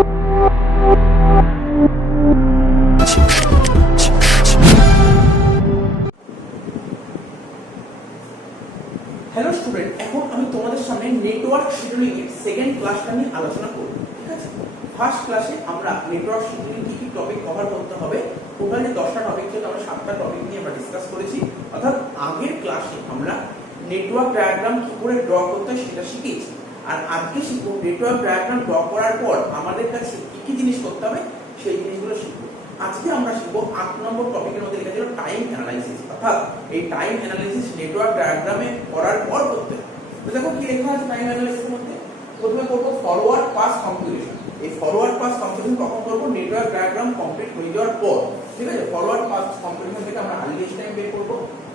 Hello student, এখন আমি তোমাদের সামনে নেটওয়ার্ক শিডিউলিং এর সেকেন্ড ক্লাসটা নিয়ে আলোচনা করব। ঠিক আছে, ফার্স্ট ক্লাসে আমরা নেটওয়ার্ক শিডিউলিং কি কি টপিক কভার করতে হবে, টোটালি 10টা টপিক ছিল, আমরা 7টা টপিক নিয়ে আমরা ডিসকাস করেছি। অর্থাৎ আগের ক্লাসে আমরা নেটওয়ার্ক ডায়াগ্রাম কি করে ড্র করতে হয় সেটা শিখেছি, আর আজকে শিখব নেটওয়ার্ক ডায়াগ্রাম ড্র করার পর আমাদের কাছে কি কি জিনিস করতে হবে সেই জিনিসগুলো শিখব। আজকে আমরা শিখব 8 নম্বর টপিকের মধ্যে লেখা ছিল টাইম অ্যানালাইসিস। অর্থাৎ এই টাইম অ্যানালাইসিস নেটওয়ার্ক ডায়াগ্রামে করার পর করতে হবে। তো দেখো কি লেখা আছে টাইম অ্যানালাইসিসের মধ্যে। প্রথমে করব ফরওয়ার্ড পাস কম্পিউটেশন। এই ফরওয়ার্ড পাস কম্পিউটেশন কখন করব? নেটওয়ার্ক ডায়াগ্রাম কমপ্লিট হয়ে যাওয়ার পর। ঠিক আছে, ফরওয়ার্ড পাস কম্পিউটেশন থেকে আমরা আর্লিয়েস্ট টাইম বের করব,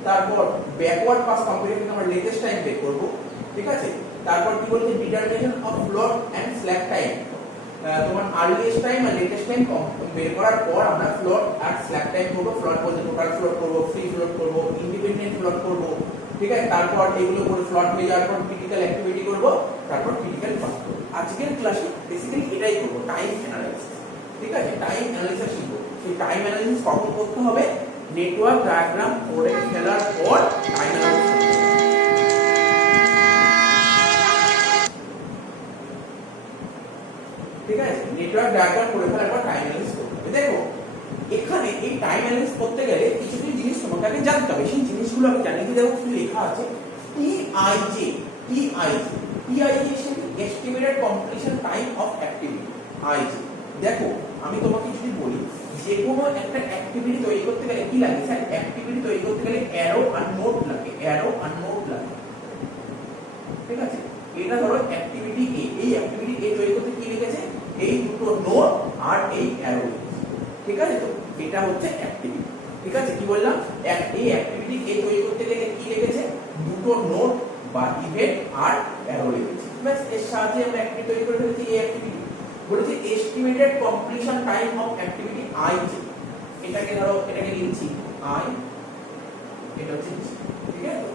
তারপর ব্যাকওয়ার্ড পাস কম্পিউটেশন থেকে আমরা লেটেস্ট টাইম বের করব। ঠিক আছে, তারপর কি বলছে determination of float and slack time. তোমার আর্লিয়েস্ট টাইম আর লেটেস্ট টাইম বের করার পর আমরা ফ্লোট আর স্ল্যাক টাইম করব। ফ্লোট বলতে টোটাল ফ্লোট করব, ফ্রি ফ্লোট করব, ইন্ডিপেন্ডেন্ট ফ্লোট করব। ঠিক আছে, তারপর এগুলো করে ফ্লোট হয়ে যাওয়ার পর ক্রিটিক্যাল অ্যাক্টিভিটি করব, তারপর ক্রিটিক্যাল পাস করব। আজকের ক্লাসে বেসিক্যালি এটাই করব, টাইম অ্যানালাইসিস। ঠিক আছে, টাইম অ্যানালাইসিস শিখব। এই টাইম অ্যানালাইসিস কখন করতে হবে? নেটওয়ার্ক ডায়াগ্রাম করে ফেলার পর টাইম অ্যানালাইসিস করতে হবে। ঠিক আছে, নেটওয়ার্ক ডায়াগ্রাম করে ফেলার পর টাইম অ্যানালাইসিস করতে হবে। দেখো এখানে এই টাইম অ্যানালাইসিস করতে গেলে কিছু কিছু জিনিস তোমাকে আগে জানতে হবে। সেই জিনিসগুলো আমি জানি। দেখো কি লেখা আছে, TIJ. TIJ estimated completion time of activity, IJ. দেখো আমি তোমাকে যদি বলি যে কোনো একটা অ্যাক্টিভিটি তৈরি করতে গেলে কি লাগে? স্যার অ্যাক্টিভিটি তৈরি করতে গেলে অ্যারো আর নোট লাগে, অ্যারো আর নোট লাগে। ঠিক আছে, এটা ধরো অ্যাক্টিভিটি এ। এই অ্যাক্টিভিটি এ তৈরি করতে কি লিখেছে? এই দুটো নোট আর এই অ্যারো লিখেছে। ঠিক আছে, তো এটা হচ্ছে অ্যাক্টিভিটি। ঠিক আছে, কি বললাম? এই অ্যাক্টিভিটি এ তৈরি করতে গেলে কি লিখেছে? দুটো নোট বা ইভেন্ট আর অ্যারো লিখেছে। ব্যাস, এর সাহায্যে আমরা অ্যাক্টিভিটি তৈরি করে ফেলেছি। এই অ্যাক্টিভিটি বলেছে estimated completion time of activity I J. এটাকে ধরো, এটাকে লিখছি আই, এটা হচ্ছে জি। ঠিক আছে,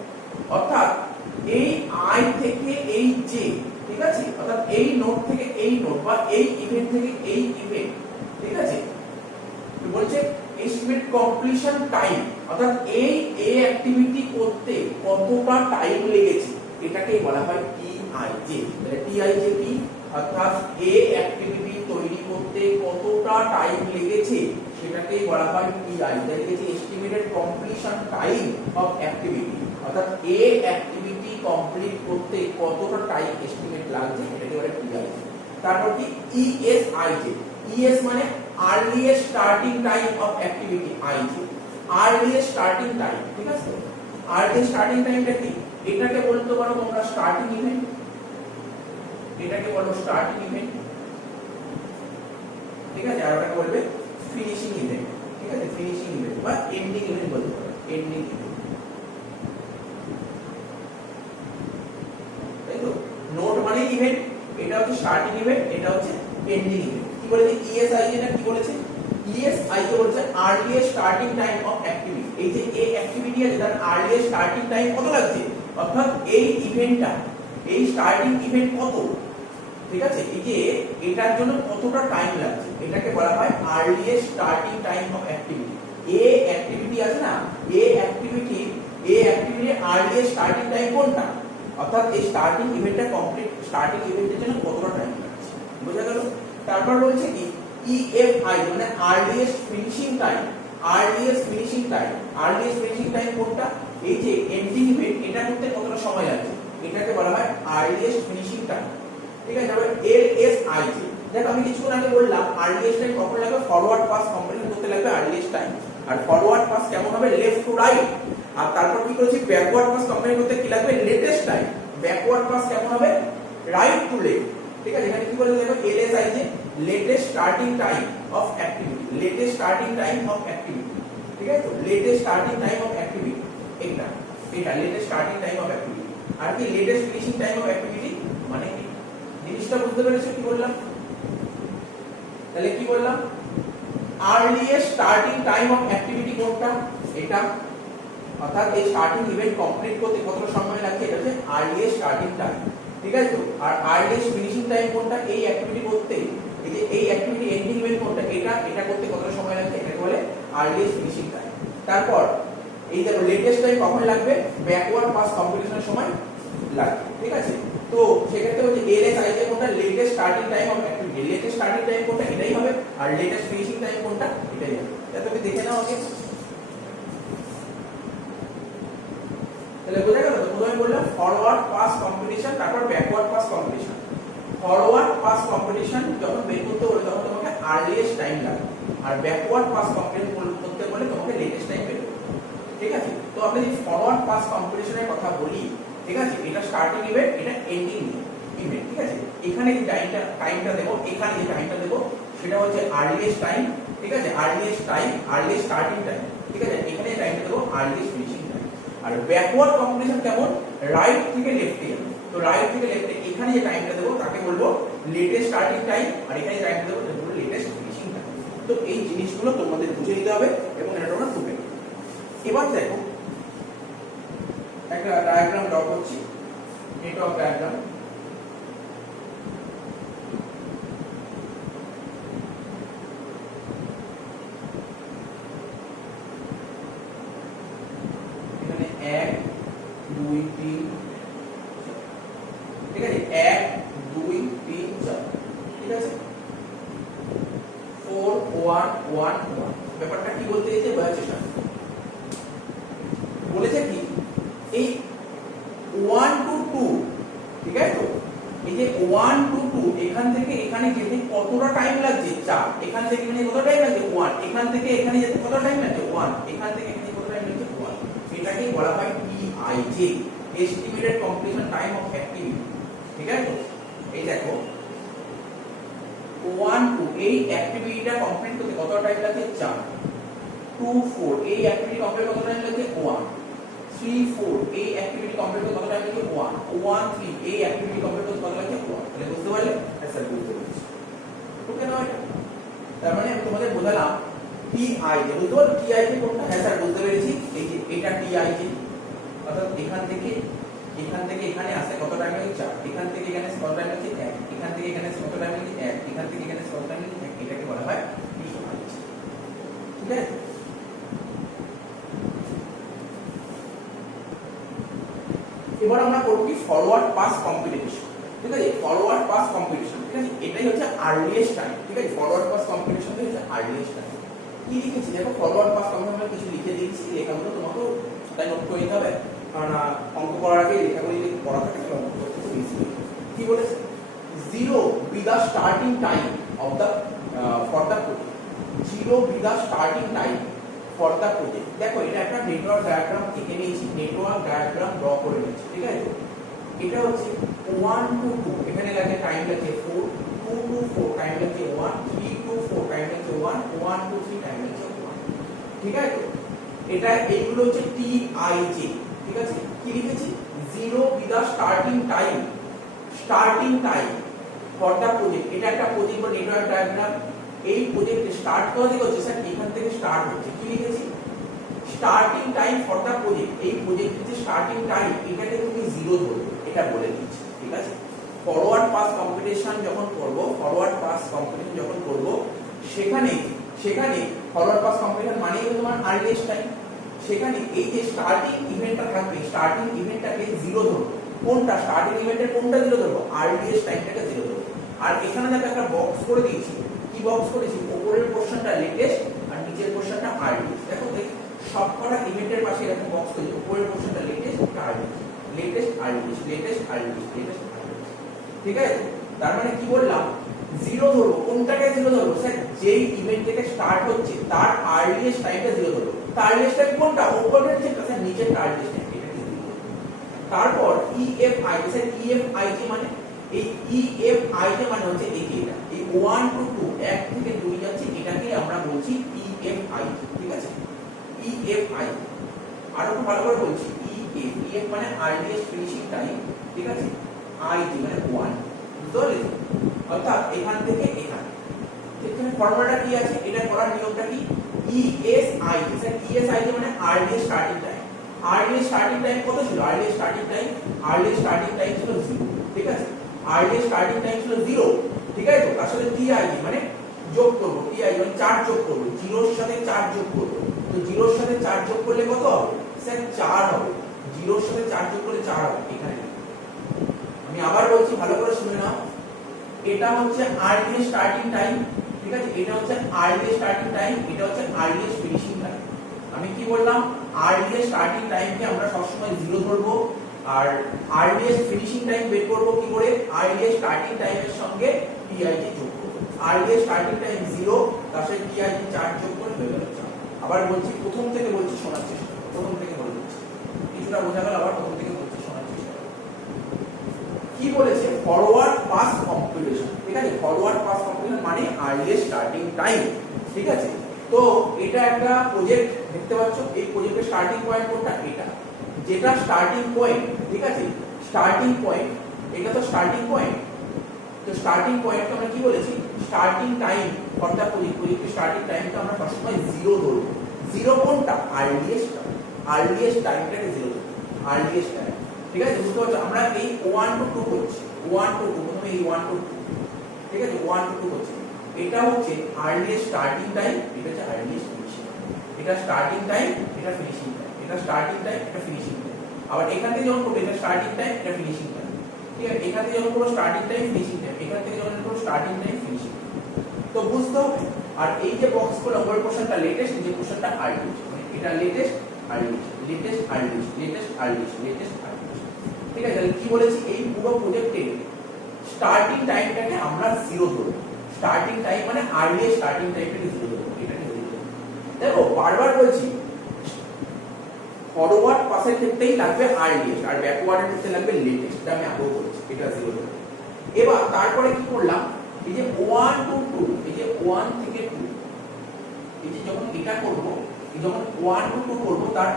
অর্থাৎ এই আই থেকে এই জে। ঠিক আছে, অর্থাৎ এই নোট থেকে এই নোট বা এই ইভেন্ট থেকে এই ইভেন্ট। ঠিক আছে, বলছে এস্টিমেট কমপ্লিশন টাইম, অর্থাৎ এই অ্যাক্টিভিটি করতে কতটা টাইম লেগেছে এটাকে বলা হয় টিআইজে। তাহলে টিআইজে কি? অর্থাৎ অ্যাক্টিভিটি তৈরি করতে কতটা টাইম লেগেছে সেটাকেই বলা হয় টিআইজে। লিখেছি estimated completion time of activity, অর্থাৎ অ্যাক্টিভিটি কমপ্লিট করতে কতটা টাইম এস্টিমেট লাগছে এটাকে বলে টিআইজে। তারপর কি ইএসআইজে। ইএস মানে earliest starting time of activity, ij earliest starting time। ঠিক আছে, earliest starting time টা কি? এটাকে বলতে পারো তোমরা স্টার্টিং ইভেন্ট, এটাকে বলো স্টার্টিং ইভেন্ট। ঠিক আছে, আর ওটাকে বলবে ফিনিশিং ইভেন্ট। ঠিক আছে, ফিনিশিং ইভেন্ট বা এন্ডিং ইভেন্ট বলতে পারো, এন্ডিং ইভেন্ট। তাই তো, নোট মানে ইভেন্ট, এটা হচ্ছে স্টার্টিং ইভেন্ট, এটা হচ্ছে এন্ডিং ইভেন্ট। বলেছে ইএসআইজে না কি বলেছে? ইএসআইজে বলেছে earliest starting time of activity. এই যে অ্যাক্টিভিটি আছে তার আর্লিয়েস্ট স্টার্টিং টাইম কত লাগছে, অর্থাৎ এই ইভেন্টটা, এই স্টার্টিং ইভেন্ট কত। ঠিক আছে, এই যে এটার জন্য কতটা টাইম লাগছে এটাকে বলা হয় earliest starting time of activity. Activity আছে না, অ্যাক্টিভিটি আর্লিয়েস্ট স্টার্টিং টাইম কোনটা, অর্থাৎ এই স্টার্টিং ইভেন্টটা কমপ্লিট, স্টার্টিং ইভেন্টের জন্য কতটা টাইম লাগছে। বুঝা গেল? তারপর বলছে কি ইএফআই মানে earliest finishing time. Earliest finishing time, earliest finishing time কোনটা? এই যে এন্ডিং ইভেন্ট, এটা করতে কতটা সময় লাগছে এটাকে বলা হয় আর্লিয়েস্ট ফিনিশিং টাইম। ঠিক আছে, তারপর এলএসআইজে। দেখো আমি কিছুক্ষণ আগে বললাম আর্লিয়েস্ট টাইম কখন লাগবে? ফরওয়ার্ড পাস কমপ্লিট করতে লাগবে আর্লিয়েস্ট টাইম। আর ফরওয়ার্ড পাস কেমন হবে? Left to right. আর তারপর কি করেছি? ব্যাকওয়ার্ড পাস কমপ্লিট করতে কি লাগবে? Latest time. ব্যাকওয়ার্ড পাস কেমন হবে? Right to left. ঠিক আছে, এখানে কি বলেছে দেখো LSIJ latest starting time of activity, latest starting time of activity. ঠিক আছে, তো latest starting time of activity এটা latest starting time of activity. আর কি latest finishing time of activity মানে কি? জিনিসটা বুঝতে পেরেছো কি বললাম? তাহলে কি বললাম? Earliest starting time of activity কোনটা? এটা, অর্থাৎ এই স্টার্টিং ইভেন্ট কমপ্লিট করতে কতটা সময় লাগছে এটা হচ্ছে আর্লিয়েস্ট স্টার্টিং টাইম। ঠিক আছে, তো আর আর্লিয়েস্ট ফিনিশিং টাইম কোনটা? এই অ্যাক্টিভিটি করতে, এই যে এই এটা করতে কতটা সময় লাগবে, এটাকে বলে আর্লিয়েস্ট ফিনিশিং টাইম। তারপর এই দেখো লেটেস্ট টাইম কখন লাগবে, ব্যাকওয়ার্ড পাস কম্পিটিশনের সময় লাগবে, ঠিক আছে। তো সেক্ষেত্রে হচ্ছে LSIJ কোনটা, latest starting time of activity, latest starting time কোনটা এটাই হবে, আর লেটেস্ট ফিনিশিং টাইম কোনটা এটাই হবে। এটা তুমি দেখে নাও আগে, তাহলে বোঝা গেল। তো প্রথমে বললাম ফরওয়ার্ড পাস কম্পিটিশন, তারপর backward pass competition. Forward pass competition যখন বের করতে বলে তখন তোমাকে আর্লিয়েস্ট টাইম লাগবে, আর ব্যাকওয়ার্ড পাস কম্পিটিশন করতে বলে তোমাকে লেটেস্ট টাইম বের করতে হবে, ঠিক আছে। তো আমরা যদি ফরওয়ার্ড পাস কম্পিটিশনের কথা বলি, ঠিক আছে, এটা স্টার্টিং ইভেন্ট, এটা এন্ডিং ইভেন্ট, ঠিক আছে। এখানে যে টাইমটা দেবো, এখানে যে টাইমটা দেবো সেটা হচ্ছে আর্লিয়েস্ট টাইম, ঠিক আছে, earliest time, earliest starting time, ঠিক আছে। এখানে যে টাইমটা দেবো আর্লিয়েস্ট ফিনিশিং টাইম। আর ব্যাকওয়ার্ড কম্পিটিশন কেমন, রাইট থেকে লেফটে, তো রাইট থেকে লেফটে এখানে যে টাইমটা দেবো তাকে বলবো লেটেস্ট স্টার্টিং টাইম, আর এখানে যে টাইমটা দেবো তাকে বলবো লেটেস্ট ফিনিশিং টাইম। তো এই জিনিসগুলো তোমাদের বুঝে নিতে হবে এবং এটা তোমরা তুলে। এবার দেখো একটা ডায়াগ্রাম ড্র করছি, নেটওয়ার্ক ডায়াগ্রাম। এখানে 1 2 3, ঠিক আছে, 1 2 3 4, ঠিক আছে, 4 1 1 1। ব্যাপারটা কি বলতে চাইছে বোঝার চেষ্টা বলেছে কি, এই 1 to 2, ঠিক আছে। তো এই যে 1 to 2 এখান থেকে এখানে যেতে কতটা টাইম লাগছে 4, এখান থেকে এখানে কত টাইম লাগছে 1, এখান থেকে এখানে যেতে কত টাইম লাগছে 1, এখান থেকে এখানে কত টাইম লাগছে 1। এটাকে বলা হয় TIJ, estimated completion time of activity, ঠিক আছে। তো এই দেখো 1 2 এই অ্যাক্টিভিটিটা কমপ্লিট করতে কত টাইম লাগছে 4, 2 4 এই অ্যাক্টিভিটি কমপ্লিট কত টাইম লাগছে 1, 3 4 এই অ্যাক্টিভিটি কমপ্লিট করতে কত টাইম লাগছে 1, 1 3 এই অ্যাক্টিভিটি কমপ্লিট করতে কত লাগছে 1। তাহলে বুঝতে পারলে, স্যার বুঝতে পেরেছি, ওকে না এটা। তার মানে আমি তোমাদের বোঝালাম TIJ, বুঝতে পারলে TIJ কোনটা, হ্যাঁ স্যার বুঝতে পেরেছি। এই যে এটা TIJ, অর্থাৎ এখান থেকে এখানে আসে কত টাইম লাগে 4, এখান থেকে এখানে কত টাইম লাগে 1, এখান থেকে এখানে কত টাইম লাগে 1, এখান থেকে এখানে কত টাইম লাগে 1, এটাকে বলা হয় TIJ, ঠিক আছে। এবার আমরা করব কি ফরওয়ার্ড পাস কম্পিটিশন, ঠিক আছে। ফরওয়ার্ড পাস কম্পিটিশন, ঠিক আছে, এটাই হচ্ছে আর্লিয়েস্ট টাইম, ঠিক আছে। ফরওয়ার্ড পাস কম্পিটিশন হচ্ছে আর্লিয়েস্ট টাইম। কি লিখেছি দেখো, ফরওয়ার্ড পাস কম্পিটিশন কিছু লিখে দিয়েছি, লেখাগুলো তোমাকে তাই নোট করে নিতে হবে, কারণ অঙ্ক করার আগে লেখাগুলো যদি পড়া থাকে তাহলে অঙ্ক করতে খুব ইজি। কি বলেছে, 0 be the starting time of the for the project, 0 be the starting time for the project। দেখো এটা একটা নেটওয়ার্ক ডায়াগ্রাম থেকে নিয়েছি, নেটওয়ার্ক ডায়াগ্রাম ড্র করে নিয়েছি, ঠিক আছে। এটা হচ্ছে 1 to 2 এখানে লাগে টাইম লাগছে 4, 2 to 4 টাইম লাগছে 1, 3 to 4 টাইম লাগছে 1, 1 to 3 টাইম লাগছে 1, ঠিক আছে। এটা এইগুলো হচ্ছে TIJ, ঠিক আছে। কি লিখেছি, 0 be the starting time for the project। এটা একটা প্রজেক্ট বা নেটওয়ার্ক ডায়াগ্রাম। এই প্রজেক্ট স্টার্ট করা থেকে হচ্ছে স্যার এখান থেকে স্টার্ট হচ্ছে, কি লিখেছি, starting time for the project. এই প্রজেক্টের যে স্টার্টিং টাইম এটাকে তুমি 0 ধরবে, এটা বলে দিচ্ছি, ঠিক আছে। ফরওয়ার্ড পাস কম্পিটিশন যখন করব, সেখানে ফরওয়ার্ড পাস কম্পিটিশন মানেই তোমার আর্লিয়েস্ট টাইম। সেখানে এই যে স্টার্টিং ইভেন্টটা থাকবে, স্টার্টিং ইভেন্টটাকে 0 ধরবো। কোনটা স্টার্টিং ইভেন্টের কোনটা 0 ধরবো, আর্লিয়েস্ট টাইমটাকে 0 ধরবো। আর এখানে দেখো একটা বক্স করে দিয়েছি, কি বক্স করেছি, উপরের পোরশনটা লেটেস্ট আর নিচের পোরশনটা আর্লিয়েস্ট। দেখো সবকটা ইভেন্টের পাশে এরকম বক্স করেছি, উপরের পোরশনটা latest earliest, latest earliest, latest earliest, latest earliest, ঠিক আছে। তার মানে কি বললাম, 0 ধরবো। কোনটাকে 0 ধরবো, স্যার যেই ইভেন্ট থেকে স্টার্ট হচ্ছে তার আর্লিয়েস্ট টাইমটা 0 ধরবো। তার আর্লিয়েস্ট টাইম কোনটা, উপরের যেটা, স্যার নিচের আর্লিয়েস্ট টাইম এটাকে 0 ধরবো। তারপর EFI, স্যার EFIJ মানে এই EFIJ মানে হচ্ছে এই এটা, এই 1 to 2 1 থেকে 2 যাচ্ছে, এটাকে আমরা বলছি EFI, ঠিক আছে। EFI আর একটু ভালো করে বলছি, EF মানে আর্লিয়েস্ট ফিনিশিং টাইম, ঠিক আছে। IG মানে 1, বুঝতে পারলে। অর্থাৎ এখান থেকে এখানে, এখানে ফর্মুলাটা কি আছে, এটা করার নিয়মটা কি, ESIJ, স্যার ESIJ মানে earliest starting time. Earliest starting time কত ছিল, আর্লিয়েস্ট স্টার্টিং টাইম ছিল 0, ঠিক আছে। আর্লিয়েস্ট স্টার্টিং টাইম ছিল 0, ঠিক আছে। তো তার সাথে TIJ মানে যোগ করব টিআই মানে 4 যোগ করব, 0 এর সাথে 4 যোগ করব। তো 0 এর সাথে 4 যোগ করলে কত হবে স্যার 4 হবে। 0 এর সাথে 4 যোগ করলে 4 হবে। এখানে আমি আবার বলছি, ভালো করে শুনে নাও। এটা হচ্ছে আর্লিয়েস্ট স্টার্টিং টাইম, ঠিক আছে? এটা হচ্ছে আর্লিয়েস্ট স্টার্টিং টাইম, এটা হচ্ছে আর্লিয়েস্ট ফিনিশিং টাইম। আমি কি বললাম, আর্লিয়েস্ট স্টার্টিং টাইমকে আমরা সবসময় 0 ধরবো, আর আর্লিয়েস্ট ফিনিশিং টাইম বের করব কি করে, আর্লিয়েস্ট স্টার্টিং টাইমের সঙ্গে টিআইজি যোগ করব। আর্লিয়েস্ট স্টার্টিং টাইম 0, তার সাথে টিআইজি 4 যোগ করে হয়ে গেল 4। আবার বলছি, প্রথম থেকে বলছি, শোনার চেষ্টা করো, প্রথম থেকে বলে দিচ্ছি, কিছুটা বোঝা গেল, আবার প্রথম থেকে বলছি, শোনার চেষ্টা করো। কি বলেছে, ফরওয়ার্ড পাস কম্পিউটেশন, ঠিক আছে? ফরওয়ার্ড পাস কম্পিউটেশন মানে আর্লিয়েস্ট স্টার্টিং টাইম, ঠিক আছে? তো এটা একটা প্রজেক্ট দেখতে পাচ্ছ, এই প্রজেক্টের স্টার্টিং পয়েন্ট কোনটা, এটা, যেটা স্টার্টিং পয়েন্ট, ঠিক আছে? স্টার্টিং পয়েন্ট, এটা তো স্টার্টিং পয়েন্ট। তো স্টার্টিং পয়েন্টকে আমরা কি বলেছি, স্টার্টিং টাইম, অর্থাৎ প্রজেক্টের স্টার্টিং টাইমটা আমরা সবসময় 0 ধরব। 0 কোনটা, আর্লিয়েস্ট, আর্লিয়েস্ট টাইমটাকে 0 ধরব, আর্লিয়েস্ট টাইম, ঠিক আছে? বুঝতে পারছো? আমরা এই 1 to 2 করছি, 1 to 2, প্রথমে এই 1 to 2, ঠিক আছে? 1 to 2 করছি। এটা হচ্ছে আর্লিয়েস্ট স্টার্টিং টাইম, এটা হচ্ছে আর্লিয়েস্ট ফিনিশিং। এটা স্টার্টিং টাইম, এটা ফিনিশিং টাইম, এটা স্টার্টিং টাইম, এটা ফিনিশিং টাইম। আবার এখান থেকে যখন করব, এটা স্টার্টিং টাইম, এটা ফিনিশিং টাইম, ঠিক আছে? এখান থেকে যখন করব স্টার্টিং টাইম, ফিনিশিং টাইম, এখান থেকে যখন করব স্টার্টিং টাইম, ফিনিশিং। তো বুঝতে হবে। আর এই যে বক্স গুলো, ওপর পোরশনটা লেটেস্ট, যে পোরশনটা আর্লিয়েস্ট, মানে এটা latest, earliest, latest, earliest, latest, earliest, latest, earliest, ঠিক আছে? তাহলে কি বলেছি, এই পুরো প্রজেক্টে স্টার্টিং টাইমটাকে আমরা 0 ধরব। স্টার্টিং টাইম মানে আর্লিয়েস্ট স্টার্টিং টাইমটাকে 0 ধরব, এটাকে 0 ধরব। দেখো, বারবার বলছি, ফরওয়ার্ড পাসের ক্ষেত্রেই লাগবে আর্লিয়েস্ট, আর ব্যাকওয়ার্ডের ক্ষেত্রে লাগবে লেটেস্ট। এটা আমি আগেও বলেছি, এটা 0 ধরব। এবার তারপরে কি করলাম, এই যে 1 to 2, এই যে 1 থেকে 2, এই যে যখন এটা করব, যখন 1 to 2 করব, তার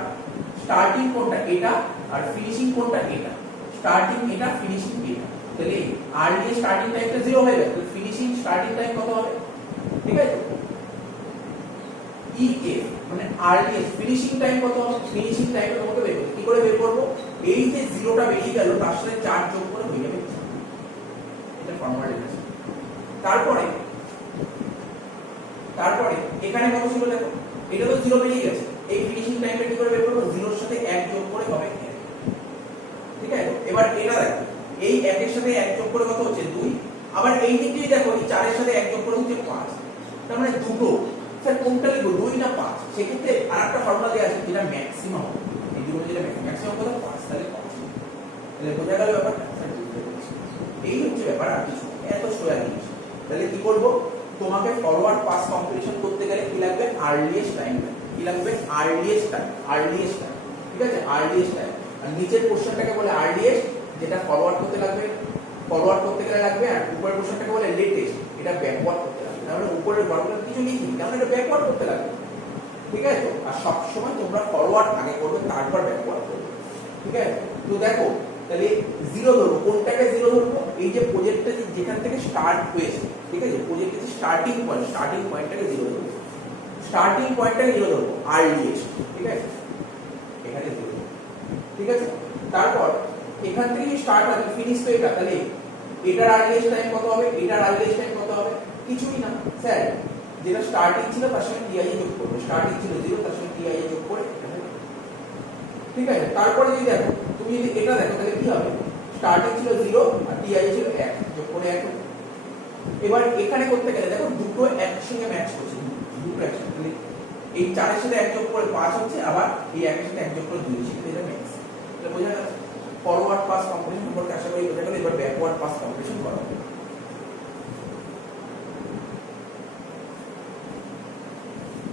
স্টার্টিং কোনটা, এটা, আর ফিনিশিং কোনটা, এটা। স্টার্টিং এটা, ফিনিশিং এটা। তাহলে আর্লিয়েস্ট স্টার্টিং টাইমটা 0 হয়ে গেল, তাহলে ফিনিশিং স্টার্টিং টাইম কত হবে, ঠিক আছে? EF মানে আর্লিয়েস্ট ফিনিশিং টাইম কত হবে, ফিনিশিং টাইমটা তোমাকে বের করতে, কি করে বের করব, এই যে 0টা বেরিয়ে গেল, তার সাথে 4 যোগ করে হয়ে যাবে 4। এটা ফর্মুলা লিখেছি। তারপরে এখানে কত ছিল দেখো, এটা তো 0 বেরিয়ে গেছে, এই ফিনিশিং টাইমটা কি করে বের করব, 0 এর সাথে 1 যোগ করে হবে 1, ঠিক আছে? এবার এটা দেখো, এই 1 এর সাথে 1 যোগ করে কত হচ্ছে 2, আবার এই দিক দিয়ে দেখো, এই 4 এর সাথে 1 যোগ করে হচ্ছে 5, তার মানে দুটো। স্যার কোনটা লিখব, 2 না 5? সেক্ষেত্রে আরেকটা ফর্মুলা দেয়া আছে, যেটা ম্যাক্সিমাম, এই দুটো যেটা ম্যাক্সিমাম কত, 5, তাহলে 5। তাহলে বোঝা গেল ব্যাপারটা, এই হচ্ছে ব্যাপার, আর কিছু এত সোজা জিনিস। তাহলে কি করব, তোমাকে ফরওয়ার্ড পাস কম্পিটিশন করতে গেলে কি লাগবে, আর্লিয়েস্ট টাইম, কি লাগবে, আর্লিয়েস্ট টাইম, আর্লিয়েস্ট টাইম, ঠিক আছে? Earliest time. আর নিচের পোরশনটাকে বলে আর্লিয়েস্ট, যেটা ফরওয়ার্ড করতে লাগবে, ফরওয়ার্ড করতে গেলে লাগবে, আর উপরের পোরশনটাকে বলে লেটেস্ট, এটা ব্যাকওয়ার্ড করতে লাগবে। তাহলে উপরের বড়গুলো কিছু লিখি, কারণ এটা ব্যাকওয়ার্ড করতে লাগবে, ঠিক আছে? আর সব সময় তোমরা ফরওয়ার্ড আগে করবে, তারপর ব্যাকওয়ার্ড করবে, ঠিক আছে? তো দেখো, তাহলে 0 ধরবো, কোনটাকে 0 ধরবো, এই যে প্রজেক্টটা যেখান থেকে স্টার্ট হয়েছে, ঠিক আছে? প্রজেক্টের যে স্টার্টিং পয়েন্ট, স্টার্টিং পয়েন্টটাকে 0 ধরবো, স্টার্টিং পয়েন্টটাকে 0 ধরবো, আর্লিয়েস্ট, ঠিক আছে? এখানে 0, ঠিক আছে? তারপর এখান থেকে স্টার্ট হবে, ফিনিশ তো এটা, তাহলে এটার আর্লিয়েস্ট টাইম কত হবে, এটার আর্লিয়েস্ট টাইম কত হবে, কিছুই না স্যার, যেটা স্টার্টিং ছিল তার সঙ্গে টিআই যোগ করব, স্টার্টিং ছিল 0, তার সঙ্গে টিআই যোগ করে, ঠিক আছে? তারপরে যদি দেখো, তুমি যদি এটা দেখো, তাহলে কি হবে, স্টার্টিং ছিল 0 আর টিআই ছিল 1, যোগ করে 1। এবার এখানে করতে গেলে দেখো, দুটো একসঙ্গে ম্যাচ করছে, দুটো একসঙ্গে, এই 4 এর সাথে 1 যোগ করে 5 হচ্ছে, আবার এই 1 এর সাথে 1 যোগ করে 2 হচ্ছে, এটা ম্যাচ। তাহলে বোঝা গেল ফরওয়ার্ড পাস কম্পিটিশন সম্পর্কে, আশা করি বোঝা গেল। এবার ব্যাকওয়ার্ড পাস কম্পিটিশন করা হবে।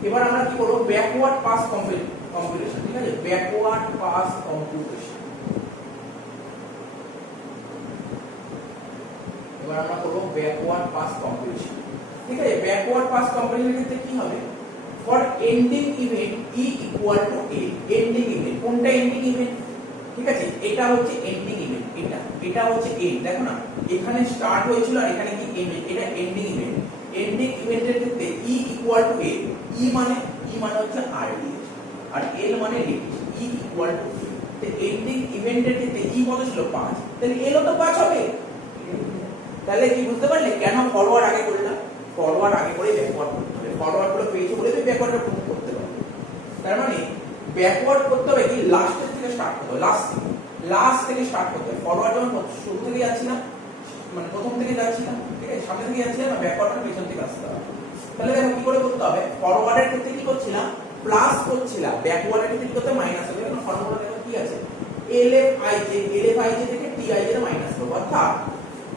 এবার আমরা কি করব, ব্যাকওয়ার্ড পাস কম্পিটিশন, ঠিক আছে? Backward pass competition. এবার আমরা করব ব্যাকওয়ার্ড পাস কম্পিটিশন, ঠিক আছে? ব্যাকওয়ার্ড পাস কম্পিটিশনের ক্ষেত্রে কি হবে, for ending event E equal to A, ending event, কোনটা এন্ডিং ইভেন্ট, ঠিক আছে? এটা হচ্ছে এন্ডিং ইভেন্ট, এটা হচ্ছে এন্ড, দেখো না, এখানে স্টার্ট হয়েছিল আর এখানে কি এন্ড, এটা এন্ডিং ইভেন্ট। এন্ডিং ইভেন্টের ক্ষেত্রে ই ইকুয়াল টু এ, ই মানে হচ্ছে আর্লিয়েস্ট, আর এল মানে লেটেস্ট, ই ইকুয়াল টু এ। তো এন্ডিং ইভেন্টের ক্ষেত্রে ই কত ছিল, 5, তাহলে এল ও তো 5 হবে। তাহলে কি বুঝতে পারলে কেন ফরওয়ার্ড আগে করলাম, ফরওয়ার্ড ফরওয়ার্ড আগে করে ব্যাকওয়ার্ড করতে হবে। ফরওয়ার্ড করে পেয়েছে বলে তুমি ব্যাকওয়ার্ডটা করতে পারবে। তার মানে ব্যাকওয়ার্ড করতে হবে কি লাস্টের থেকে স্টার্ট করতে হবে, লাস্ট থেকে স্টার্ট করতে হবে। ফরওয়ার্ড যখন শুরু থেকে যাচ্ছি না, মানে প্রথম থেকে যাচ্ছি না, ঠিক আছে, সামনে থেকে যাচ্ছি না, ব্যাকওয়ার্ডটা পেছন থেকে আসতে হবে। তাহলে দেখো কি করে করতে হবে, ফরওয়ার্ডের ক্ষেত্রে কি করছিলাম, প্লাস করছিলাম, ব্যাকওয়ার্ডের ক্ষেত্রে কি করতে মাইনাস হবে। এখন ফর্মুলা দেখো কি আছে, LFIJ থেকে TIJ এর মাইনাস করব।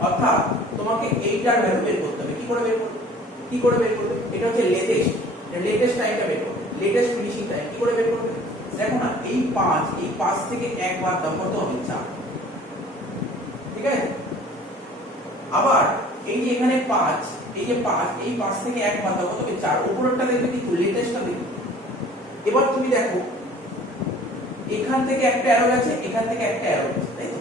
অর্থাৎ তোমাকে এইটার ভ্যালু বের করতে হবে। কি করে বের করবে, এটা হচ্ছে লেটেস্ট টাইমটা বের করবে, লেটেস্ট ফিনিশিং টাইম। কি করে বের করবে, দেখো না, এই 5 থেকে এক বাদ দাও, কত হবে 4, ঠিক আছে। আবার এই যে এখানে 5, এই যে 5, এই 5 থেকে এক বাদ দাও, কত হবে 4। উপরেরটা দেখবে কি লেটেস্টটা দেখবে। এবার তুমি দেখো এখান থেকে একটা অ্যারো গেছে, এখান থেকে একটা অ্যারো গেছে, তাই তো।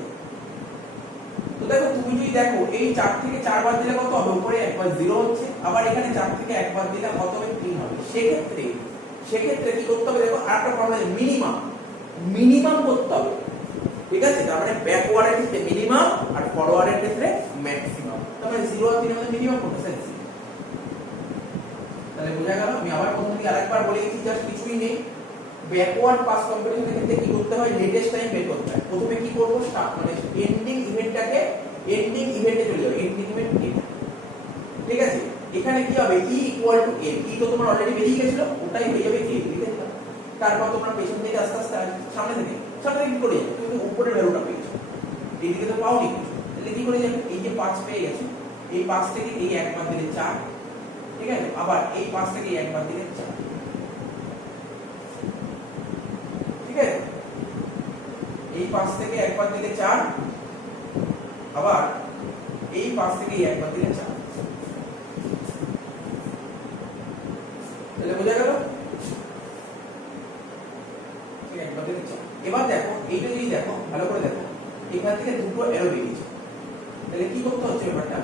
তো দেখো তুমি যদি দেখো এই 4 থেকে 4 বাদ দিলে কত হবে, উপরে একবার 0 হচ্ছে, আবার এখানে 4 থেকে এক বাদ দিলে কত হবে 3 হবে। সেক্ষেত্রে কি করতে হবে, দেখো আরেকটা ফর্মুলা, মিনিমাম করতে হবে, ঠিক আছে। তার মানে ব্যাকওয়ার্ডের ক্ষেত্রে মিনিমাম আর ফরওয়ার্ডের ক্ষেত্রে ম্যাক্সিমাম। তাহলে 0 আর 3 এর মধ্যে মিনিমাম করতে চাইছি। তাহলে বোঝা গেল। আমি আবার প্রথম থেকে আরেকবার বলে দিচ্ছি, জাস্ট কিছুই নেই। ব্যাকওয়ার্ড পাস কম্পিটিশনের ক্ষেত্রে কি করতে হয়, লেটেস্ট টাইম বের করতে হয়। প্রথমে কি করব, মানে এন্ডিং ইভেন্টটাকে এন্ডিং ইভেন্টে চলে যাবে, এন্ডিং ইভেন্ট এটা, ঠিক আছে। এখানে কি হবে, E equal to A, E তো তোমার অলরেডি বেরিয়ে গেছিল, ওটাই হয়ে যাবে A, ঠিক আছে। তারপর তোমরা পেছন থেকে আস্তে আস্তে সামনে থেকে কি করে যাবে, তুমি উপরের ভ্যালুটা পেয়েছো, এইদিকে তো পাওনি কিছু, তাহলে কি করে যাবে, এই যে 5 পেয়ে গেছো, এই 5 থেকে এই এক বাদ দিলে 4, ঠিক আছে। আবার এই 5 থেকে এই এক বাদ দিলে 4, ঠিক আছে। এই 5 থেকে এক বাদ দিলে 4, আবার এই 5 থেকে এই এক বাদ দিলে 4, তাহলে বোঝা গেল। এবার দেখো এইটা যদি দেখো ভালো করে দেখো, এখান থেকে দুটো অ্যারো বেরিয়েছে, তাহলে কি করতে হচ্ছে ব্যাপারটা,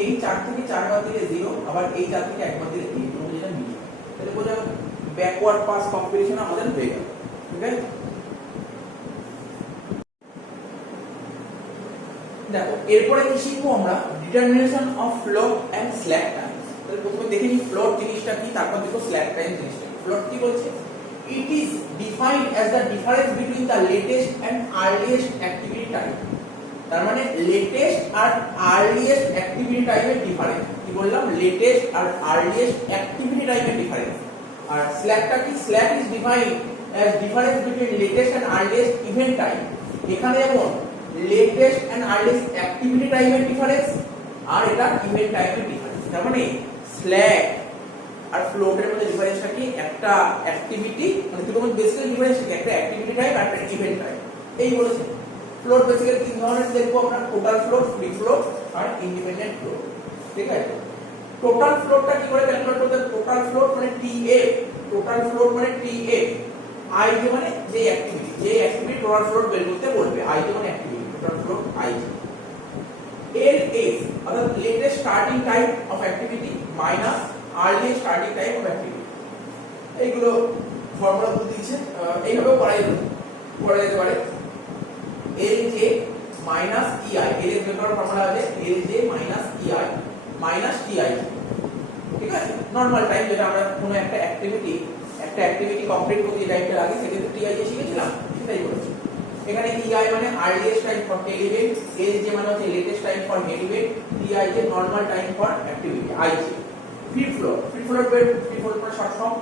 এই 4 থেকে 4 বাদ দিলে 0, আবার এই 4 থেকে 1 বাদ দিলে 3, তোমরা যেটা মিলিয়ে, তাহলে বোঝা গেল ব্যাকওয়ার্ড পাস কম্পিটিশন আমাদের হয়ে গেল, ঠিক আছে। দেখো এরপরে কি শিখবো আমরা, determination of float and slack time. তাহলে প্রথমে দেখে নিই ফ্লোট জিনিসটা কি, তারপর দেখো স্ল্যাক টাইম জিনিসটা। ফ্লোট কি বলছে, it is defined as the difference between the latest and earliest activity time। তার মানে লেটেস্ট আর আর্লিয়েস্ট অ্যাক্টিভিটি টাইমের ডিফারেন্স। কি বললাম, লেটেস্ট আর আর্লিয়েস্ট অ্যাক্টিভিটি টাইমের ডিফারেন্স। আর স্ল্যাকটা কি, slack is defined as difference between latest and earliest event time। এখানে যেমন latest and earliest activity টাইমের ডিফারেন্স, আর এটা ইভেন্ট টাইমের ডিফারেন্স। তার মানে স্ল্যাক আর ফ্লোটের মধ্যে ডিফারেন্সটা কি, একটা অ্যাক্টিভিটি, মানে দুটোর মধ্যে বেসিক্যালি ডিফারেন্স কি, একটা অ্যাক্টিভিটি টাইম আর একটা ইভেন্ট টাইম, এই বলেছে। ফ্লোট বেসিক্যালি তিন ধরনের দেখবো আমরা, টোটাল ফ্লোট, ফ্রি ফ্লোট আর ইন্ডিপেন্ডেন্ট ফ্লোট, ঠিক আছে। টোটাল ফ্লোটটা কি করে ক্যালকুলেট করতে, টোটাল ফ্লোট মানে টিএফ, টোটাল ফ্লোট মানে টিএফ, আই যে মানে যে অ্যাক্টিভিটি টোটাল ফ্লোট বের করতে বলবে, আই যে মানে activity, total float I. LS অর্থাৎ latest starting time of activity minus earliest starting time of activity। এইগুলো ফর্মুলা বলে দিয়েছে, এইভাবে করা যেতে পারে। LJ minus EI, LS বের করার ফর্মুলা আছে LJ minus EI minus TI, ঠিক আছে। নরমাল টাইম যেটা আমরা কোনো একটা অ্যাক্টিভিটি কমপ্লিট করতে যে টাইমটা লাগে সেটা তো TI শিখেছিলাম, সেটাই করেছি। এখানে EI মানে earliest time for tail event, LJ মানে হচ্ছে latest time for head event, TI যে normal time for activity, IJ। Free float মানে শর্ট ফর্ম,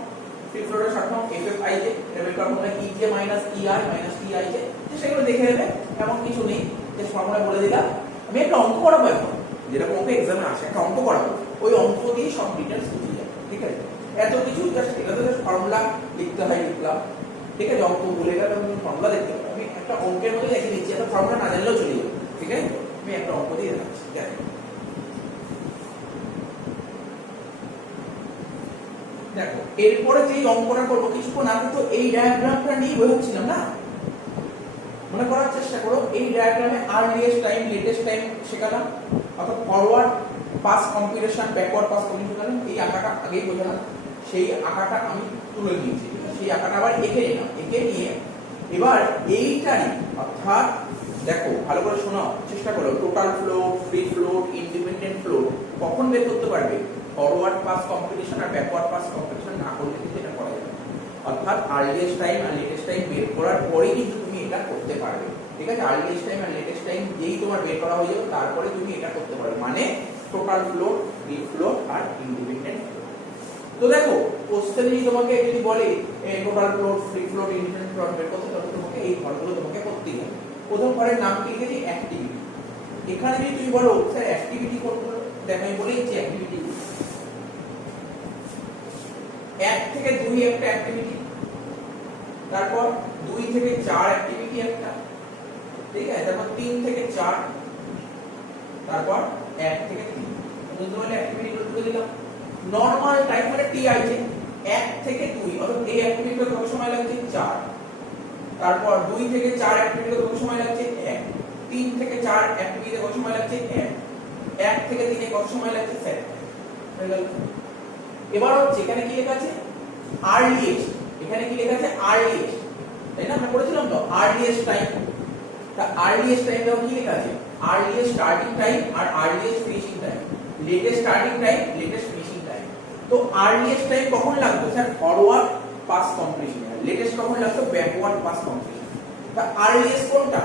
ফ্রি ফ্লোটের শর্ট ফর্ম FFIJ, এর formula EJ minus EI minus TIJ, সেগুলো দেখে নেবে, এমন কিছু নেই, জাস্ট ফর্মুলা বলে দিলাম। আমি একটা অঙ্ক করাবো এখন, যেটা অঙ্ক এক্সামে আসে, একটা অঙ্ক করাবো, ওই অঙ্ক দিয়ে সব ডিটেইলস বুঝে যাবে, ঠিক আছে। এত কিছু জাস্ট এটা তো জাস্ট ফর্মুলা লিখতে হয়, লিখলাম, ঠিক আছে। অঙ্ক বলে গেলে তুমি ফর্মুলা দেখতে পাবে, আমি একটা অঙ্কের মধ্যে লিখে দিচ্ছি, এত ফর্মুলা না জানলেও চলে যাবে, ঠিক আছে। আমি একটা অঙ্ক দিয়ে দেখাচ্ছি, দেখো। দেখো এরপরে যে অঙ্কটা করবো কিছুক্ষণ আগে তো এই ডায়াগ্রামটা নিয়ে বোঝাচ্ছিলাম না, মনে করার চেষ্টা করো। এই ডায়াগ্রামে আর্লিয়েস্ট টাইম, লেটেস্ট টাইম শেখালাম, অর্থাৎ forward pass competition, backward pass competition, এই আঁকাটা আগেই বোঝালাম। সেই আঁকাটা আমি তুলে নিয়েছি, সেই আঁকাটা আবার এঁকে নিলাম, এঁকে নিয়ে এবার এইটারই অর্থাৎ দেখো ভালো করে শোনাও চেষ্টা করো, total float, free float, independent float, কখন বের করতে পারবে? ফরওয়ার্ড পাস কম্পিটিশন আর ব্যাকওয়ার্ড পাস কম্পিটিশন না করলে কিন্তু এটা করা যাবে না। অর্থাৎ আর্লিয়েস্ট টাইম আর লেটেস্ট টাইম বের করার পরেই কিন্তু তুমি এটা করতে পারবে। ঠিক আছে, আর্লিয়েস্ট টাইম আর লেটেস্ট টাইম যেই তোমার বের করা হয়ে যাবে তারপরে তুমি এটা করতে পারবে, মানে টোটাল ফ্লোট, ফ্রি ফ্লোট আর ইন্ডিপেন্ডেন্ট ফ্লোট। তো দেখো কোশ্চেনে যদি তোমাকে যদি বলে total float, free float, independent float বের করতে, তাহলে তোমাকে এই ঘরগুলো তোমাকে করতেই হবে। প্রথম ঘরের নাম কি লিখেছি? অ্যাক্টিভিটি। এখানে যদি তুমি বলো স্যার অ্যাক্টিভিটি কোনগুলো, দেখো আমি বলেইছি অ্যাক্টিভিটি 1 থেকে 2 একটা অ্যাক্টিভিটি, তারপর 2 থেকে 4 অ্যাক্টিভিটি একটা, ঠিক আছে, তারপর 3 থেকে 4, তারপর 1 থেকে 3। বুঝতে পারলে অ্যাক্টিভিটি গুলো তুলে দিলাম। নরমাল টাইম মানে টিআই যে 1 থেকে 2, অর্থাৎ এই অ্যাক্টিভিটিতে কত সময় লাগছে? 4। তারপর 2 থেকে 4 অ্যাক্টিভিটিতে কত সময় লাগছে? 1। 3 থেকে 4 অ্যাক্টিভিটিতে কত সময় লাগছে? 1। 1 থেকে 3 এ কত সময় লাগছে? 7। হয়ে গেল। এবার হচ্ছে এখানে কি লেখা আছে? আর্লিয়েস্ট। এখানে কি লেখা আছে? আর্লিয়েস্ট, তাই না? আমরা পড়েছিলাম তো আর্লিয়েস্ট টাইম। তা আর্লিয়েস্ট টাইম দেখো কি লেখা আছে? আর্লিয়েস্ট স্টার্টিং টাইম আর earliest finishing time. Latest starting time, latest finishing time. তো আর্লিয়েস্ট টাইম কখন লাগতো? Sir forward pass competition. Latest কখন লাগতো? Backward pass competition. তা আর্লিয়েস্ট কোনটা?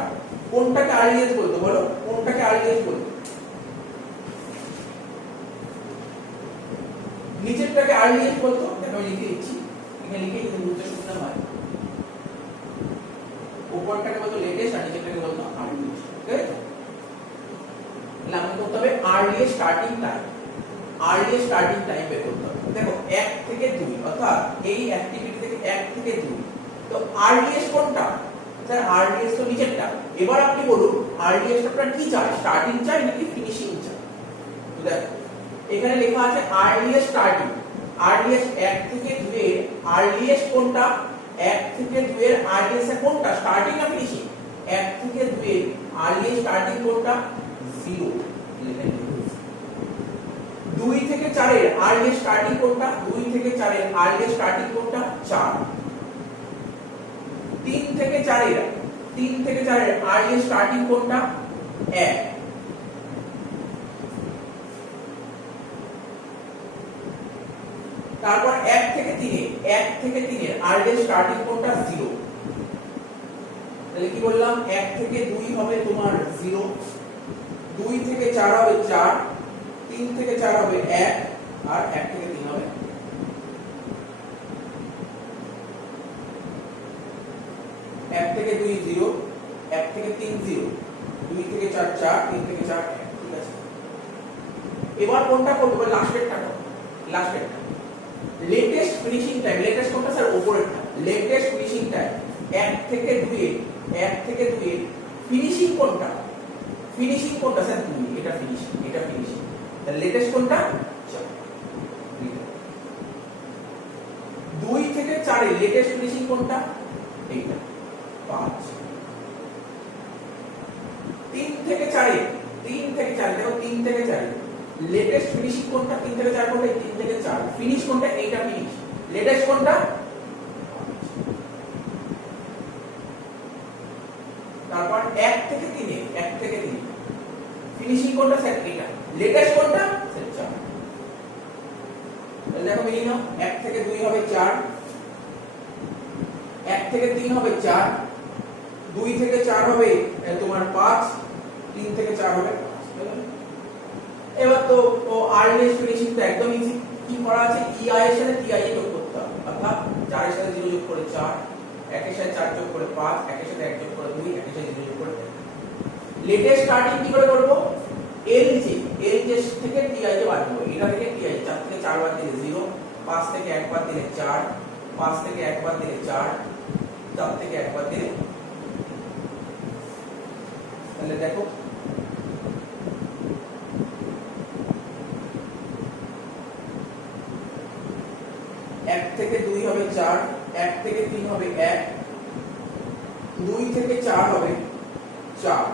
কোনটাকে আর্লিয়েস্ট বলতো বলো? কোনটাকে আর্লিয়েস্ট বলতো? নিচেরটাকে আর্লিয়েস্ট বলতো। দেখো আমি লিখে দিচ্ছি, এখানে লিখে যদি বুঝতে সুবিধা হয়। উপরটাকে বলতো লেটেস্ট আর নিচেরটাকে বলতো আর্লিয়েস্ট। ঠিক আছে, তাহলে আমাকে করতে হবে earliest starting time. Earliest starting time বের করতে হবে। দেখো 1 থেকে 2, অর্থাৎ এই অ্যাক্টিভিটি থেকে 1 থেকে 2। তো আর্লিয়েস্ট কোনটা? স্যার আর্লিয়েস্ট তো নিচেরটা। এবার আপনি বলুন আর্লিয়েস্ট আপনার কি চাই? স্টার্টিং চাই নাকি ফিনিশিং চাই? তো দেখো এখানে লেখা আছে আর্লিয়েস্ট স্টার্টিং। আর্লিয়েস্ট 1 থেকে 2 এর আর্লিয়েস্ট কোনটা? 1 থেকে 2 এর আর্লিয়েস্ট কোনটা? স্টার্টিং না ফিনিশিং? 1 থেকে 2 এর আর্লিয়েস্ট স্টার্টিং কোনটা? 0। লিখেন 2 থেকে 4 এর আর্লিয়েস্ট স্টার্টিং কোনটা? 2 থেকে 4 এর আর্লিয়েস্ট স্টার্টিং কোনটা? 4। 3 থেকে 4 এর আর্লিয়েস্ট স্টার্টিং কোনটা? 1। তারপর 1 থেকে 3 এর আর্লিয়েস্ট স্টার্টিং কোনটা? 0। তাহলে কি বললাম? 1 থেকে 2 হবে তোমার 0, 2 থেকে 4 হবে 4, 3 থেকে 4 হবে 1 আর 1 থেকে 3 হবে 1 থেকে 2 0, 1 থেকে 3 0, 2 থেকে 4 4, 3 থেকে 4 1। ঠিক আছে, এবার কোনটা করব? লাস্টেরটা করব। লাস্টেরটা লেটেস্ট ফিনিশিং টাইম। লেটেস্ট কোনটা স্যার? উপরেরটা। লেটেস্ট ফিনিশিং টাইম 1 থেকে 2 এর ফিনিশিং কোনটা? ফিনিশিং কোনটা স্যার? 2। এটা ফিনিশিং, এটা ফিনিশিং। তাহলে লেটেস্ট কোনটা? 2 থেকে 4 এর লেটেস্ট ফিনিশিং কোনটা? এইটা 5। 3 থেকে 4 দেখো 3 থেকে 4 লেটেস্ট ফিনিশিং কোনটা? 3 থেকে 4 কোনটা? 3 থেকে 4। ফিনিশ কোনটা? এইটা ফিনিশ। লেটেস্ট কোনটা? তারপর 1 থেকে 3 ফিনিশিং কোনটা? স্যার এটা। লেটেস্ট কোনটা? স্যার 4। তাহলে দেখো মিলিয়ে নাও। 1 থেকে 2 হবে 4, 1 থেকে 3 হবে 4, 2 থেকে 4 হবে তোমার 5, 3 থেকে 4 হবে 5। এবার তো আর্লিয়েস্ট ফিনিশিং তো একদম ইজি। কি করা আছে? ইআই এর সাথে টিআই যোগ করতে হবে। অর্থাৎ 4 এর সাথে 0 যোগ করে 4, 1 এর সাথে 4 যোগ করে 5, 1 এর সাথে 1 যোগ করে 2, 1 এর সাথে 0 যোগ করে 1। লেটেস্ট স্টার্টিং কি করে করব? এলজে থেকে টিআই কে বাদ দেব। এটা থেকে টিআই 4 থেকে 4 বাদ দিলে 0, 5 থেকে 1 বাদ দিলে 4, 5 থেকে 1 বাদ দিলে 4, 4 থেকে 1 বাদ দিলে। তাহলে দেখো 1 থেকে 2 হবে 4, 1 থেকে 3 হবে 1, 2 থেকে 4 হবে 4,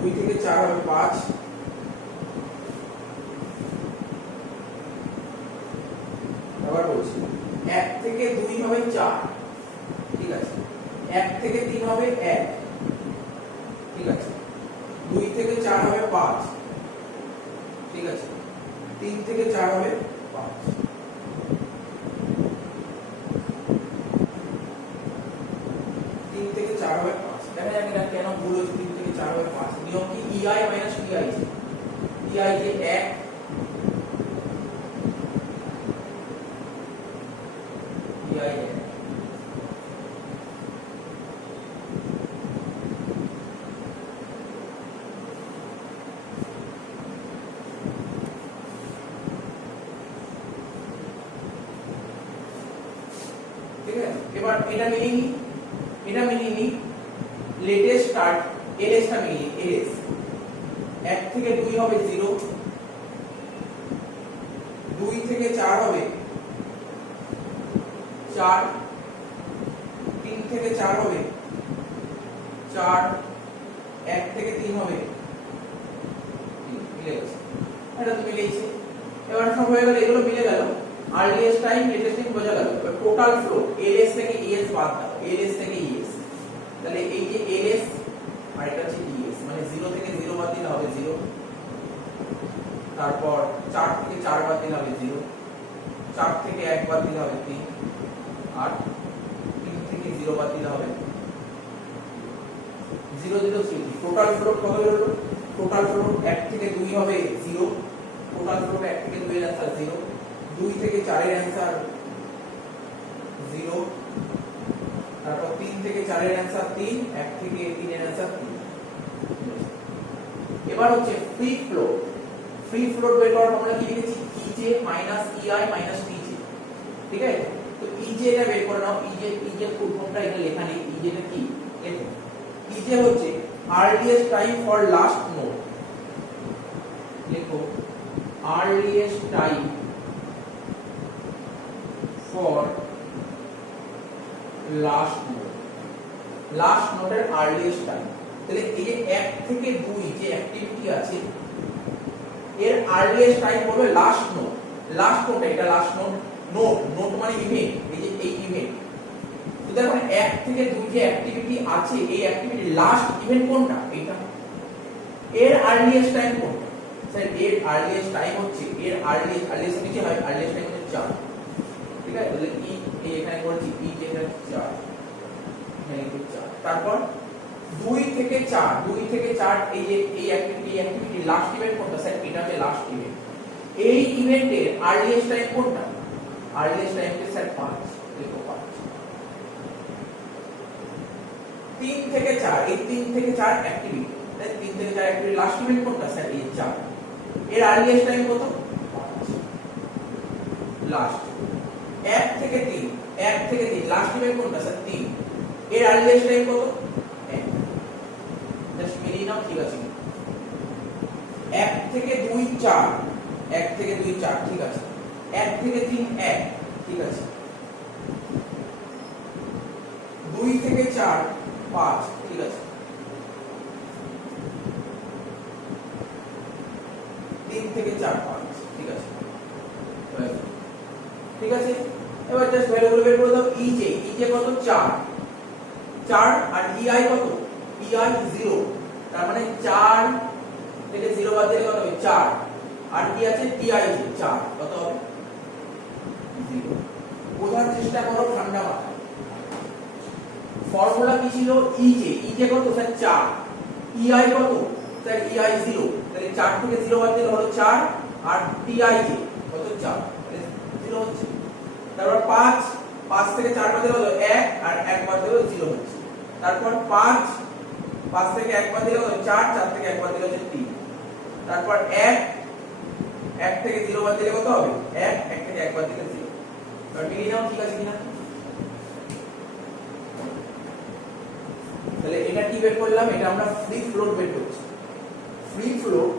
2 থেকে 4 হবে 5, আবার বলছি 1 থেকে 2 হবে 4। ঠিক আছে, 1 থেকে 3 হবে 1, ঠিক আছে, 2 থেকে 4 হবে 5, ঠিক আছে, 3 থেকে 4 হবে 5, 3 থেকে 4 হবে 5। দেখা যাক এটা কেন ভুল হচ্ছে। 3 থেকে 4 হবে 5, নিয়ম কি EI মাইনাস TI, TI যে 1, TI 1, ঠিক আছে। এবার এটা মিলিয়ে নি, লেটেস্ট স্টার্ট LS টা মিলিয়ে, LS 1 থেকে 2 হবে 0, 2 থেকে 4 হবে 4, 3 থেকে 4 হবে 4, 1 থেকে 3 হবে 3, মিলে গেছে। এটা তো মিলেইছে। এবার সব হয়ে গেল, এগুলো মিলে গেল। আর্লিয়েস্ট টাইম, লেটেস্ট টাইম বোঝা গেল। এবার টোটাল ফ্লো LS থেকে ES বাদ দাও, LS থেকে ES, তাহলে এই যে LS আর এটা হচ্ছে ES, মানে 0 থেকে 0 বাদ দিলে হবে 0, তারপর 4 থেকে 4 বাদ দিলে হবে 0, 4 থেকে 1 বাদ দিলে হবে 3, আর 3 থেকে 0 বাদ দিলে হবে 0 0 3। টোটাল ফ্লো কত হলো? টোটাল ফ্লো 1 থেকে 2 হবে 0, টোটাল ফ্লো 1 থেকে 2 এর आंसर 0, 2 থেকে 4 এর आंसर 0, তারপর 3 থেকে 4 এর आंसर 3, 1 থেকে 3 এর आंसर 3। এবার হচ্ছে ফ্রি ফ্লোট। ফ্রি ফ্লোট বের করার আমরা কি লিখেছি? EJ minus EI minus TJ, ঠিক আছে। তো EJ টা বের করে নাও। EJ ফুল ফর্মটা এখানে লেখা নেই। EJ টা কি লেখো? EJ হচ্ছে earliest time for last node, লেখো earliest time for last node, last নোডের আর্লিয়েস্ট টাইম। তাহলে এই যে 1 থেকে 2 যে অ্যাক্টিভিটি আছে এর আর্লিয়েস্ট টাইম হবে লাস্ট নোড। লাস্ট নোড, এটা লাস্ট নোড, নোড মানে ইভেন্ট, এই যে এই ইভেন্ট। তো দেখো 1 থেকে 2 যে অ্যাক্টিভিটি আছে, এই অ্যাক্টিভিটির লাস্ট ইভেন্ট কোনটা? এটা। এর আর্লিয়েস্ট টাইম কোনটা? স্যার এর আর্লিয়েস্ট টাইম হচ্ছে, এর আর্লিয়েস্ট নিচে হয়, আর্লিয়েস্ট টাইম হচ্ছে 4, ঠিক আছে। তাহলে এই এখানে বলছি যেটা 4, এখানে 4, তারপর 2 থেকে 4 এই যে এই অ্যাক্টিভিটি লাস্ট ইভেন্ট কোনটা? স্যার এটা হচ্ছে লাস্ট ইভেন্ট। এই ইভেন্টের আর্লিয়েস্ট টাইম কোনটা? আর্লিয়েস্ট টাইম হচ্ছে স্যার 5, দেখো 5। 3 থেকে 4, এই 3 থেকে 4 অ্যাক্টিভিটি, তাই 3 থেকে 4 অ্যাক্টিভিটি লাস্ট ইভেন্ট কোনটা? স্যার এই 4। এর আর্লিয়েস্ট টাইম কত? 5 লাস্ট। 1 থেকে 3 লাস্ট ইভেন্ট কোনটা? স্যার 3। এর আর্লিয়েস্ট টাইম কত? 1। জাস্ট মিলিয়ে নাও, ঠিক আছে। 1 থেকে 2 4, 1 থেকে 2 4, ঠিক আছে। 1 থেকে 3 1, ঠিক আছে। 2 থেকে 4 5, ঠিক আছে। 3 থেকে 4 5, ঠিক আছে, ঠিক আছে। এবার জাস্ট ভ্যালুগুলো বের করে দাও। EJ কত? 4 আর EI কত? EI 0, তার মানে 4 থেকে 0 বাদ দিলে কত হবে? 4, আর কি আছে? TI 4, কত হবে? 0। বোঝার চেষ্টা করো ঠান্ডা মাথায়। ফর্মুলা কি ছিল? EJ কত? স্যার 4, EI কত? স্যার EI 0, তাহলে 4 থেকে 0 বাদ দিলে হলো 4, আর TI কত? 4, 0 হচ্ছে। তারপর 5 থেকে 4 বাদ দিলে হলো 1, আর 1 বাদ দিলে 0 হচ্ছে। তারপর 5 থেকে 1 বাদ দিলে হলো 4, 4 থেকে 1 বাদ দিলে হচ্ছে 3। তারপর 1 থেকে 0 বাদ দিলে কত হবে? 1 থেকে 1 বাদ দিলে 0। এবার মিলিয়ে নাও, ঠিক আছে কিনা। তাহলে এটা কি বের করলাম? এটা আমরা ফ্রি ফ্লোট বের করছি। ফ্রি ফ্লোট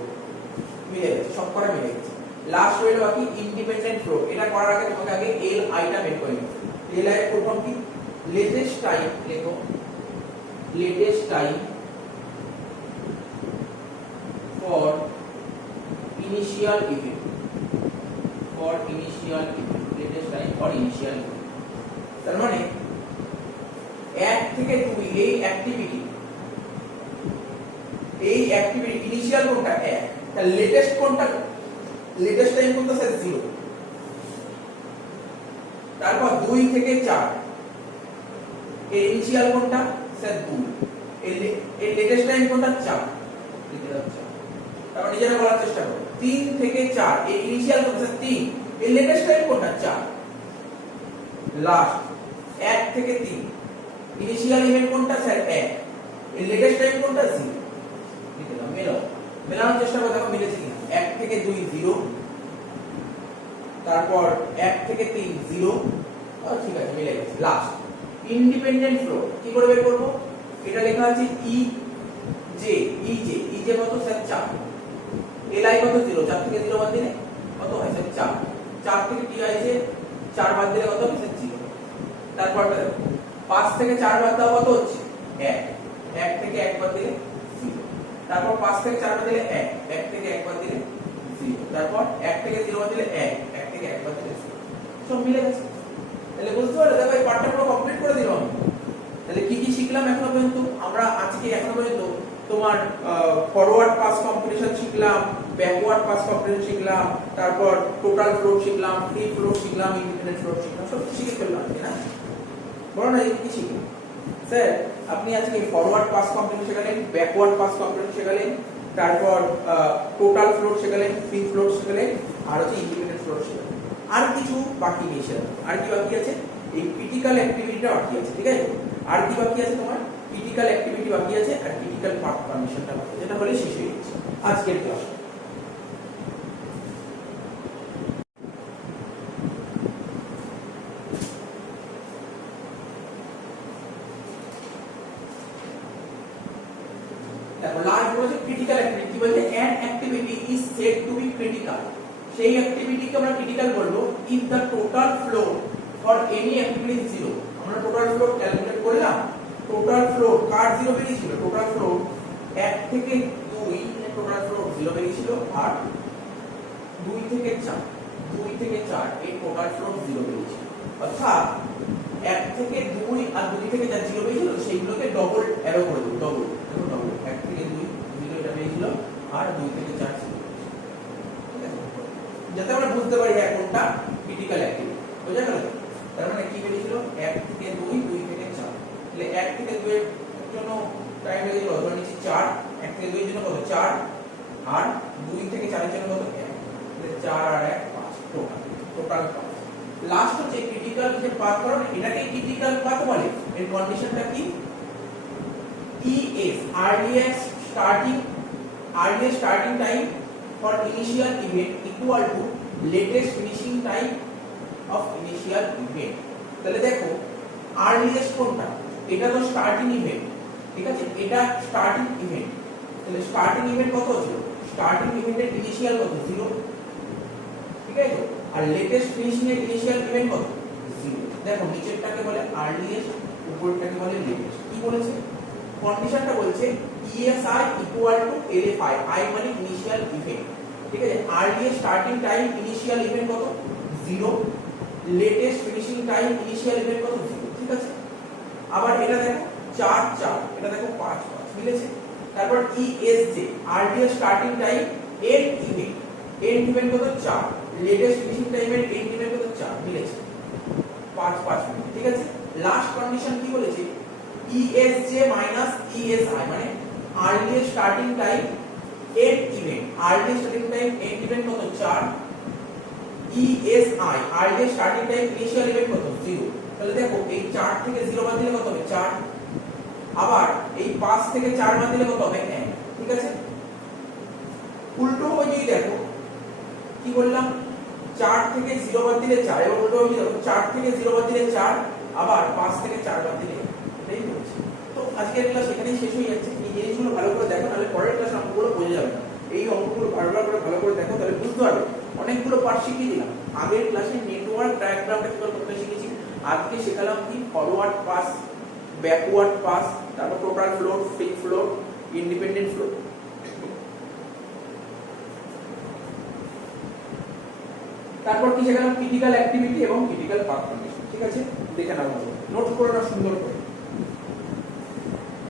মিলে গেছে, সব করা মিলে গেছে। লাস্ট হলো বাকি ইন্ডিপেন্ডেন্ট ফ্লোট। এটা করার আগে তোমাকে আগে LI টা বের করে নিতে হবে। LI এর ফুল ফর্ম কি? লেটেস্ট টাইম, লেখো latest time for initial event, for initial event, latest time for initial event. তার মানে 1 থেকে 2 এই অ্যাক্টিভিটি ইনিশিয়াল কোনটা 1, তাহলে লেটেস্ট কোনটা, লেটেস্ট টাইম কোনটা স্যার 0। তারপর 2 থেকে 4 এর ইনিশিয়াল কোনটা স্যার 2, এর লেটেস্ট টাইম কোনটা 4, লিখে দাও 4। তারপর নিজেরা বলার চেষ্টা করো 3 থেকে 4 এর ইনিশিয়াল কোনটা স্যার 3, এর লেটেস্ট টাইম কোনটা 4। লাস্ট 1 থেকে 3 ইনিশিয়াল ইভেন্ট কোনটা স্যার 1, এর লেটেস্ট টাইম কোনটা 0, লিখে দাও। মেলানোর চেষ্টা করো, দেখো মিলেছে কিনা। 1 থেকে 2 0, তারপর 1 থেকে 3 0, ঠিক আছে মিলে গেছে। লাস্ট ইন্ডিপেন্ডেন্ট ফ্লো কি করে বের করব, এটা লেখা আছে ই জে কত স্যার 4, এল আই কত 0, 4 থেকে 0 বাদ দিলে কত হয় স্যার 4, 4 থেকে টি আই জে 4 বাদ দিলে কত হবে স্যার 0। তারপর 5 থেকে 4 বাদ দাও কত হচ্ছে 1, 1 থেকে 1 বাদ দিলে 0। তারপর 5 থেকে 4 বাদ দিলে 1, 1 থেকে 1 বাদ দিলে 0। তারপর 1 থেকে 0 বাদ দিলে 1, 1 থেকে 1 বাদ দিলে 0। সব মিলে গেছে। তাহলে বুঝতে পারলে, দেখো এই পার্টটা পুরো কমপ্লিট করে দিলাম। তাহলে কি কি শিখলাম এখনো পর্যন্ত আমরা? আজকে এখনো পর্যন্ত তোমার ফরওয়ার্ড পাস কম্পিটিশন শিখলাম, ব্যাকওয়ার্ড পাস কম্পিটিশন শিখলাম, তারপর টোটাল ফ্লোট শিখলাম, ফ্রি ফ্লোট শিখলাম, ইন্ডিপেন্ডেন্ট ফ্লোট শিখলাম, সব শিখে ফেললাম না? বলো না কি শিখলাম স্যার? আপনি আজকে ফরওয়ার্ড পাস কম্পিটিশন শেখালেন, ব্যাকওয়ার্ড পাস কম্পিটিশন শেখালেন, তারপর টোটাল ফ্লোট শেখালেন, ফ্রি ফ্লোট শেখালেন, আর হচ্ছে ইন্ডিপেন্ডেন্ট ফ্লোট শেখালেন। আর কিছু বাকি নেই সেরকম। আর কি বাকি আছে? এই ক্রিটিক্যাল অ্যাক্টিভিটিটা বাকি আছে, ঠিক আছে? আর কি বাকি আছে তোমার? ক্রিটিক্যাল অ্যাক্টিভিটি বাকি আছে আর ক্রিটিক্যাল পাথ পারমিশনটা বাকি আছে, যেটা হলে শেষ হয়ে গেছে আজকের ক্লাস। দেখো লাস্ট বলেছে ক্রিটিক্যাল অ্যাক্টিভিটি, বলছে an activity is said to be critical, সেই অ্যাক্টিভিটিকে আমরা ক্রিটিক্যাল বলবো if the total flow for any activity is 0। আমরা টোটাল ফ্লো ক্যালকুলেট করলাম, টোটাল ফ্লো কার 0 বেরিয়েছিল, টোটাল ফ্লো 1 থেকে 2 এর টোটাল ফ্লো 0 বেরিয়েছিল, আর 2 থেকে 4 এর টোটাল ফ্লো 0 বেরিয়েছিল। অর্থাৎ 1 থেকে 2 আর 2 থেকে 4 0 বেরিয়েছিল, সেইগুলোকে ডবল অ্যারো করে দেব। ডবল, দেখো ডবল, 1 থেকে 2 0 এটা বেরিয়েছিল, আর 2 থেকে 4 0, ঠিক আছে? যাতে আমরা বুঝতে পারি কোনটা ক্রিটিক্যাল অ্যাক্টিভিটি, বুঝা গেল? তার মানে কি বেরিয়েছিল 1 থেকে 2 থেকে 4, তাহলে 1 থেকে 2 এর জন্য টাইম বেরিয়েছিল ধরে নিচ্ছি 4, 1 থেকে 2 এর জন্য কত 4, আর 2 থেকে 4 এর জন্য কত 1, তাহলে 4 আর 1 5, টোটাল 5। লাস্ট হচ্ছে ক্রিটিক্যাল যে পাথ করো, এটাকে ক্রিটিক্যাল পাথ বলে। এর কন্ডিশনটা কি? ES earliest starting time for initial event equal to latest finishing time of initial event। তাহলে দেখো আর্লিয়েস্ট কোনটা, এটা তো স্টার্টিং ইভেন্ট, ঠিক আছে? এটা স্টার্টিং ইভেন্ট, তাহলে স্টার্টিং ইভেন্ট কত ছিল? স্টার্টিং ইভেন্টের ইনিশিয়াল কত 0, ঠিক আছে? আর লেটেস্ট ফিনিশিং এর ইনিশিয়াল ইভেন্ট কত 0। দেখো নিচেরটাকে বলে আর্লিয়েস্ট, উপরেরটাকে বলে লেটেস্ট। কি বলেছে কন্ডিশনটা? বলছে ESI equal to LFI, I মানে ইনিশিয়াল ইভেন্ট, ঠিক আছে? Earliest starting time initial event কত 0, latest finishing time initial event কত 0, ঠিক আছে? আবার এটা দেখো 4 4, এটা দেখো 5 5, মিলেছে? তারপর ESJ earliest starting time end event কত 4, লেটেস্ট ফিনিশিং টাইমের এন্ড ইভেন্ট কত 4, মিলেছে? 5 5 মিনিট, ঠিক আছে? লাস্ট কন্ডিশন কি বলেছে? ESJ মাইনাস ESI মানে earliest starting time end event, earliest starting time end event কত 4, ESI earliest starting time initial event কত 0। তাহলে দেখো এই 4 থেকে 0 বাদ দিলে কত হবে 4, আবার এই 5 থেকে 4 বাদ দিলে কত হবে 1, ঠিক আছে? উল্টো ভাবে যদি দেখো কি বললাম, 4 থেকে 0 বাদ দিলে 4, এবং উল্টো ভাবে দেখো 4 থেকে 0 বাদ দিলে 4, আবার 5 থেকে 4 বাদ দিলে, এটাই হচ্ছে। তো আজকের ক্লাস এখানেই শেষ হয়ে যাচ্ছে। এই জিনিসগুলো ভালো করে দেখো, তাহলে পরের ক্লাসে অঙ্কগুলো বোঝা যাবে। এই অঙ্কগুলো বারবার করে ভালো করে দেখো, তাহলে বুঝতে পারবে। অনেকগুলো পার্ট শিখিয়ে দিলাম। আগের ক্লাসে নেটওয়ার্ক ডায়াগ্রামটা কি করে করতে শিখেছি, আজকে শেখালাম কি ফরওয়ার্ড পাস, ব্যাকওয়ার্ড পাস, তারপর total float, free float, independent float. তারপর কি শেখালাম ক্রিটিক্যাল অ্যাক্টিভিটি এবং ক্রিটিক্যাল পাথ কন্ডিশন, ঠিক আছে? দেখে নাও, নোট করে নাও সুন্দর করে।